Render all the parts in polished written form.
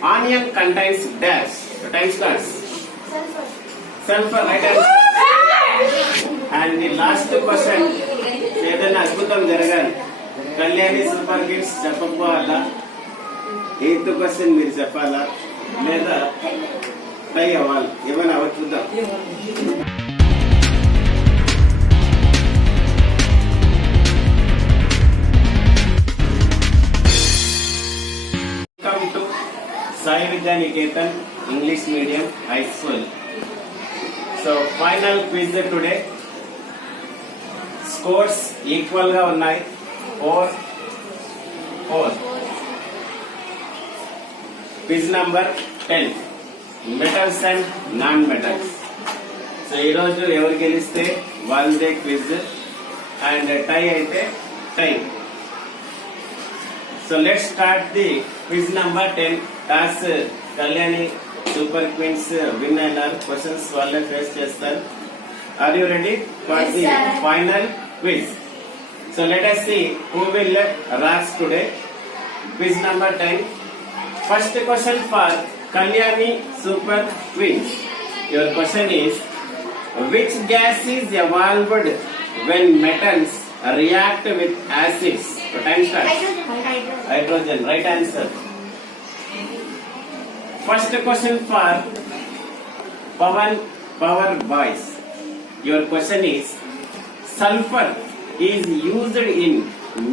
Onion contains dash. So time starts. Sulfur. Right answer. And the last question. ఏదైనా అద్భుతం జరగాలి. Kalyani super kids చెప్పకపోవాలా? 8th question మీరు చెప్పాలా లేదా ట్రై అవ్వాలి? ఏమైనా అవ్వచ్చుద్దాం. Welcome to Sai Vidya Niketan English Medium High School. So final quiz today. Scores equal గా ఉన్నాయి 4. Quiz number 10. Metals and non-metals. So ఈ రోజు ఎవరు గెలిస్తే వాళ్ళదే క్విజ్ అండ్ టై అయితే టై. So let's start the quiz number 10. Task Kalyani Super Queens win అయినారు. Questions వాళ్ళే ఫేస్ చేస్తారు. Are you ready for the final quiz? So let us see who will rise today. Quiz number 10. First question for Kalyani Super Queens. Your question is, which gas is evolved when metals react with acids? So time starts. Hydrogen. Right answer. First question for Power Boys. Your question is, sulfur is used in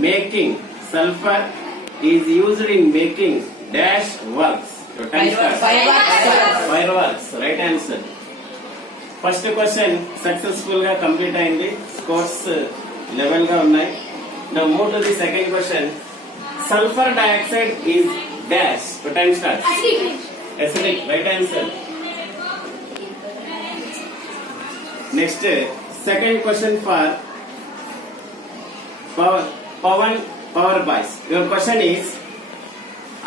making dash works. So time starts. Fireworks. Right answer. First question successful గా కంప్లీట్ అయింది. Scores level గా ఉన్నాయి. Now move to the second question. Sulfur dioxide is dash. So time starts. Acidic. Right answer. Next, second question for Power Boys. Your question is,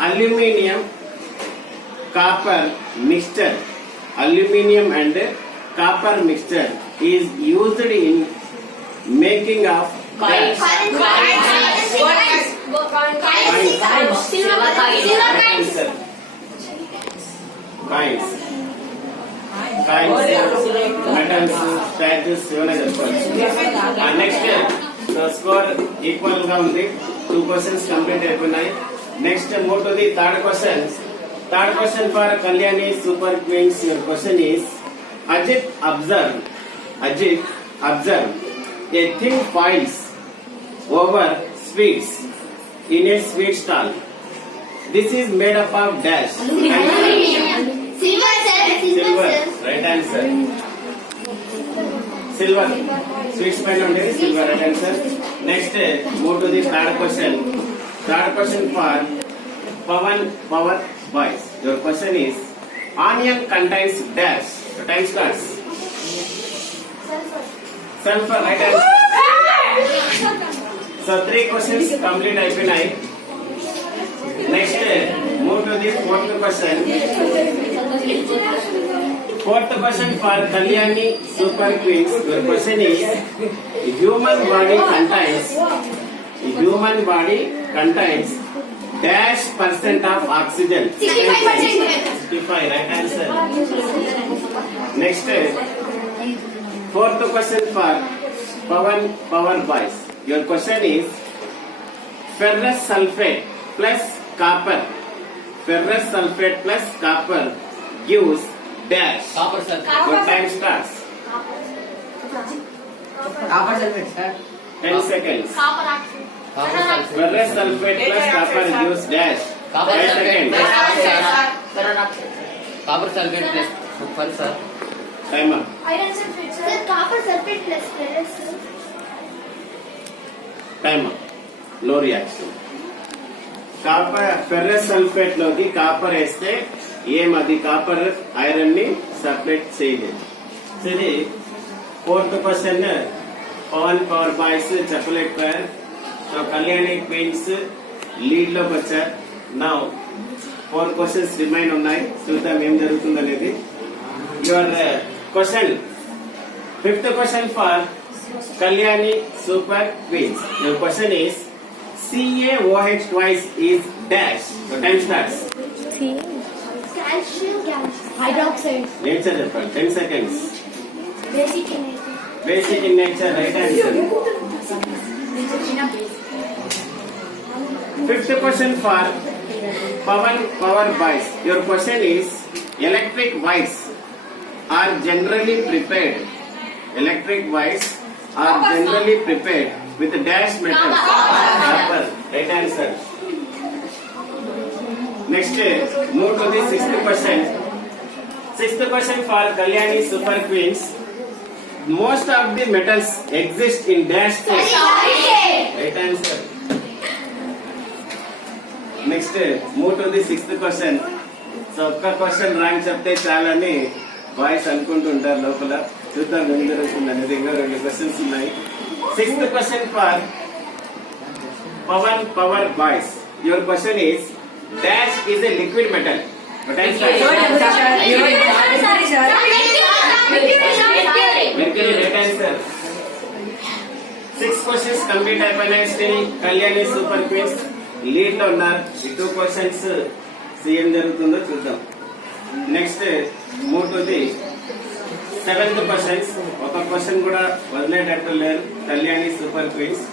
aluminium copper mixture. Aluminium and copper mixture is used in making of dash. Coins. Metals, statues, ఏమైనా చెప్పాలి. Next score equal గా ఉంది. 2 questions complete అయిపోయినాయి. Next move to the third question. Third question for Kalyani super queens. Your question is, Ajit observe a thin piles over sweets in a sweet stall. This is made up of dash. Silver. Right answer. Silver. Sweets pile ఉండేది silver. Right answer. Next, move to the third question. Third question for Power Boys. Your question is, onion contains dash. So time starts. Sulfur. Right answer. So 3 questions complete అయిపోయినాయి. Next, move to the fourth question. Fourth question for Kalyani Super Queens. Your question is, human body contains dash percent of oxygen. 65. Right answer. Next, fourth question for Power Boys. Your question is, ferrous sulfate plus copper gives dash. Copper sulfate. What time starts? Copper sulfate, sir. 10 seconds. Copper oxide. Ferrous sulfate plus copper gives dash. 5 seconds. Copper sulfate plus sulfur, sir. Timer. Iron sulfate, sir. Copper sulfate plus ferrous. Timer. Low reaction. Ferrous sulfate లోకి copper వేస్తే ఏమది copper iron ని separate చేయలేదు. ఇది fourth question. Power boys చెప్పలేకపోయారు. So Kalyani queens lead లోకి వచ్చారు. నౌ 4 questions remain ఉన్నాయి. చూద్దాం ఏం జరుగుతుంది అనేది. Your question, 5th question for Kalyani super queens. Your question is, CaOH twice is dash. So time starts. Calcium hydroxide. Nature చెప్పండి 10 seconds. Basic in nature. Basic in nature, right answer. Fifth question for power wires. Your question is electric wires are generally prepared. Electric wires are generally prepared with dash metal. Copper. Right answer. Next, move to the sixth question. Sixth question for Kalyani Super Queens. Most of the metals exist in dash state. Right answer. Next, move to the sixth question. So, ఒక్క question wrong చెప్తే చాలని బాయ్స్ అనుకుంటుంటారు లోపల. చూద్దాం ఏం జరుగుతుంది అనేది. ఇంకా 2 క్వశ్చన్స్ ఉన్నాయి. Sixth question for power boys. Your question is dash is a liquid metal. What answer? Mercury. Right answer. 6 questions complete అయిపోయినాయి. Still Kalyani super queens lead లో ఉన్నారు. ఈ 2 క్వశ్చన్స్ ఏం జరుగుతుందో చూద్దాం. Next move to the 7th questions. ఒక క్వశ్చన్ కూడా వదిలేటట్టు లేరు Kalyani super queens.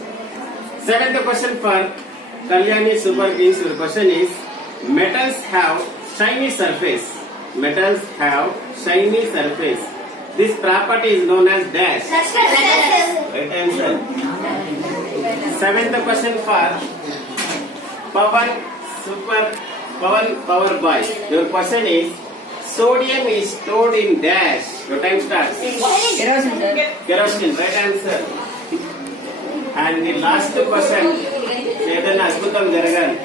7th question for Kalyani Super Queens. Your question is metals have shiny surface. Metals have shiny surface. This property is known as dash. Right answer. 7th question for power boys. Your question is sodium is stored in dash. Your time starts. Kerosene. Right answer. And the last question. ఏదైనా అద్భుతం జరగాలి.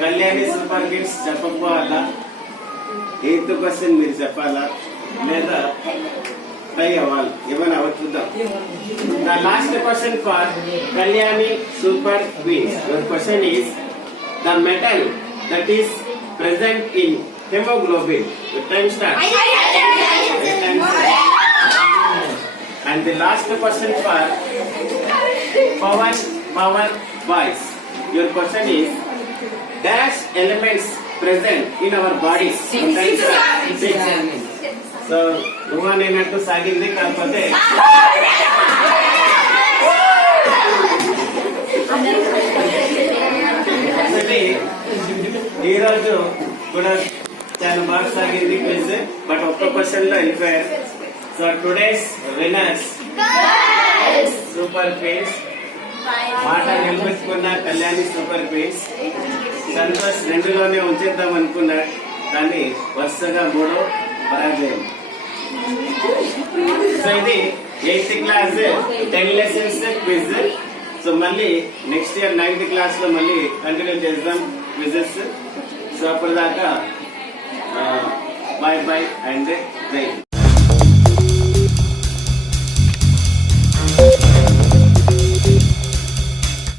Kalyani super kids చెప్పకపోవాలా, 8th question మీరు చెప్పాలా, లేదా try అవ్వాలి, ఏమైనా అవుతుందాం. The last question for Kalyani super queens. Your question is the metal that is present in hemoglobin. Your time starts. And the last question for power boys. Your question is dash elements present in our body. Six. So, నేనట్టు సాగింది కాకపోతే ఈ రోజు కూడా చాలా బాగా సాగింది quiz. But ఒక్క క్వశ్చన్ లో వెళ్ళిపోయారు. So today's winners super queens. మాట నిలబెట్టుకున్న కళ్యాణి సూపర్ క్వీన్స్. సంతోష్ 2లోనే ఉంచేద్దాం అనుకున్నాడు, కానీ వరుసగా 3వ పరాజయం. సో ఇది 8th class 10 lessons quiz. So మళ్ళీ నెక్స్ట్ ఇయర్ 9th క్లాస్ లో మళ్ళీ కంటిన్యూ చేద్దాం క్విజెస్. సో అప్పటిదాకా బాయ్ అండ్ జై.